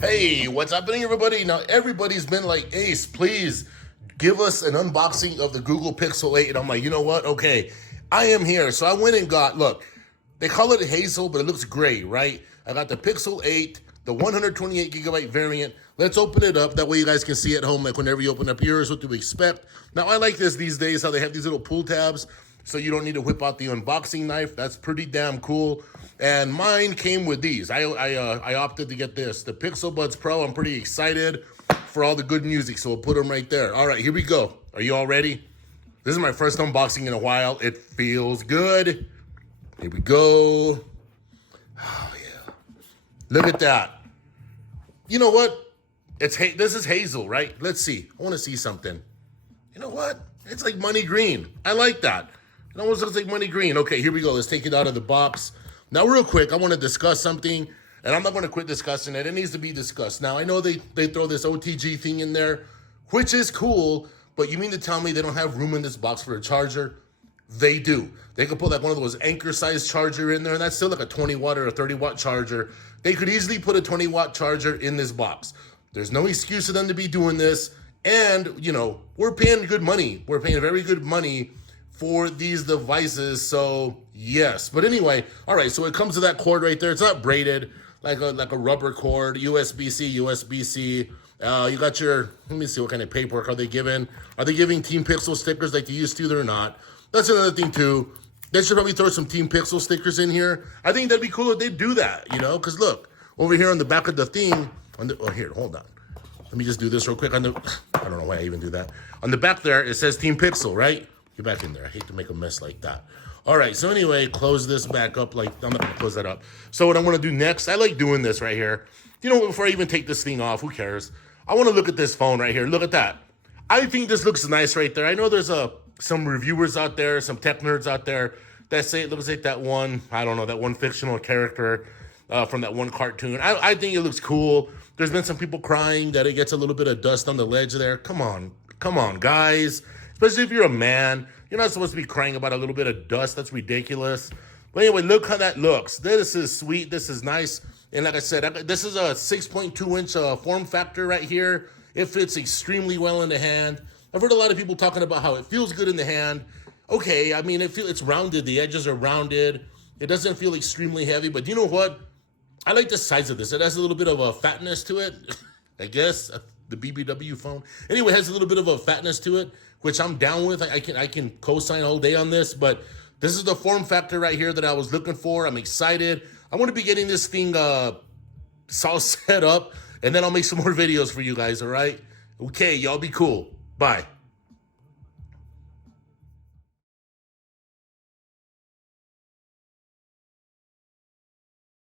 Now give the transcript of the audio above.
Hey, what's happening, everybody? Now, everybody's been like, Ace, please give us an unboxing of the Google Pixel 8. And I'm like, you know what? Okay, I am here. So I went and got, look, they call it hazel, but it looks gray, right? I got the Pixel 8, the 128 gigabyte variant. Let's open it up. That way you guys can see at home, like whenever you open up yours, what to expect. Now, I like this these days, how they have these little pull tabs, so you don't need to whip out the unboxing knife. That's pretty damn cool. And mine came with these. I opted to get this, the Pixel Buds Pro. I'm pretty excited for all the good music, so we'll put them right there. All right, here we go. Are you all ready? This is my first unboxing in a while. It feels good. Here we go. Oh, yeah. Look at that. You know what? This is hazel, right? Let's see. I want to see something. You know what? It's like money green. I like that. It almost looks like money green. Okay, here we go. Let's take it out of the box. Now, real quick, I want to discuss something, and I'm not going to quit discussing it. It needs to be discussed. Now, I know they throw this OTG thing in there, which is cool, but you mean to tell me they don't have room in this box for a charger? They do. They could put like one of those anchor-sized charger in there, and that's still like a 20-watt or a 30-watt charger. They could easily put a 20-watt charger in this box. There's no excuse for them to be doing this, and, you know, we're paying good money. We're paying very good money for these devices, so yes. But anyway, all right, so it comes to that cord right there. It's not braided, like a rubber cord, USB-C, USB-C. You got your, let me see, what kind of paperwork are they giving? Are they giving Team Pixel stickers like they used to? They're not. That's another thing too. They should probably throw some Team Pixel stickers in here. I think that'd be cool if they do that, you know? Because look, over here on the back of the thing, here, hold on. Let me just do this real quick. I don't know why I even do that. On the back there, it says Team Pixel, right? Get back in there. I hate to make a mess like that. All right, so anyway, close this back up. Like, I'm not gonna close that up. So what I'm gonna do next, I like doing this right here. You know, before I even take this thing off, who cares? I wanna look at this phone right here. Look at that. I think this looks nice right there. I know there's some reviewers out there, some tech nerds out there that say it looks like that one, I don't know, that one fictional character from that one cartoon. I think it looks cool. There's been some people crying that it gets a little bit of dust on the ledge there. Come on, guys. Especially if you're a man, you're not supposed to be crying about a little bit of dust. That's ridiculous. But anyway, look how that looks. This is sweet. This is nice. And like I said, this is a 6.2-inch form factor right here. It fits extremely well in the hand. I've heard a lot of people talking about how it feels good in the hand. Okay, I mean, it's rounded. The edges are rounded. It doesn't feel extremely heavy. But you know what? I like the size of this. It has a little bit of a fatness to it, I guess. The BBW phone. Anyway, it has a little bit of a fatness to it, which I'm down with. I can co-sign all day on this, but this is the form factor right here that I was looking for. I'm excited. I want to be getting this thing all set up, and then I'll make some more videos for you guys, all right? Okay, y'all be cool. Bye.